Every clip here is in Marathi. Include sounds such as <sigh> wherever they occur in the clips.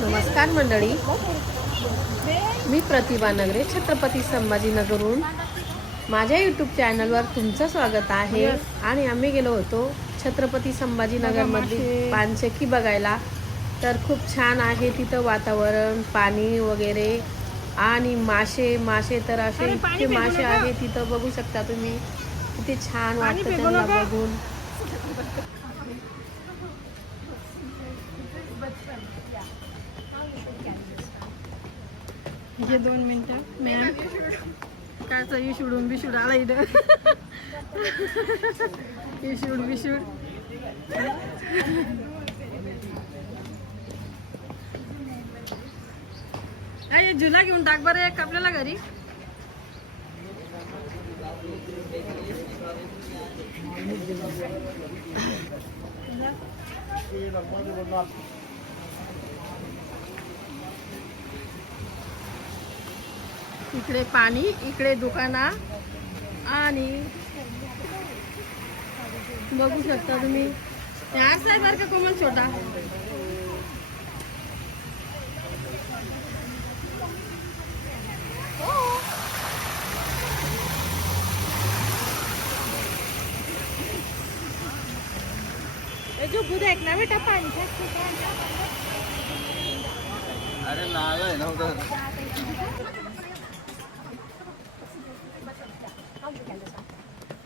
नमस्कार मंडळी. मी प्रतिभा नगरे छत्रपती संभाजीनगरहून. माझ्या यूट्यूब चॅनलवर तुमचं स्वागत आहे. आणि आम्ही गेलो होतो छत्रपती संभाजीनगरमधली पानचक्की बघायला. तर खूप छान आहे तिथं वातावरण पाणी वगैरे आणि मासे मासे तर असे इतके मासे आहे तिथं बघू शकता तुम्ही. किती छान वाटतं त्यांना बघून. <laughs> घे दोन मिनिटं मॅम काय चालू शिडून बिशूड आला इथं. इशूड बिशूड अरे झुला घेऊन टाक बरं एक आपल्याला घरी. इकडे पाणी इकडे दुकाना आणि बघू शकता तुम्ही. असलाय आहे बरं का कोमल छोटा? जो बुध आहे ना बेटा पाणी. अरे नाव आहे नव्हतं हे दोन मिनिटं मॅम काय चालू शिडून बिशूड आला इथं बिशूड बिशूड टाक बरं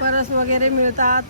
परस वगैरे मिळतात.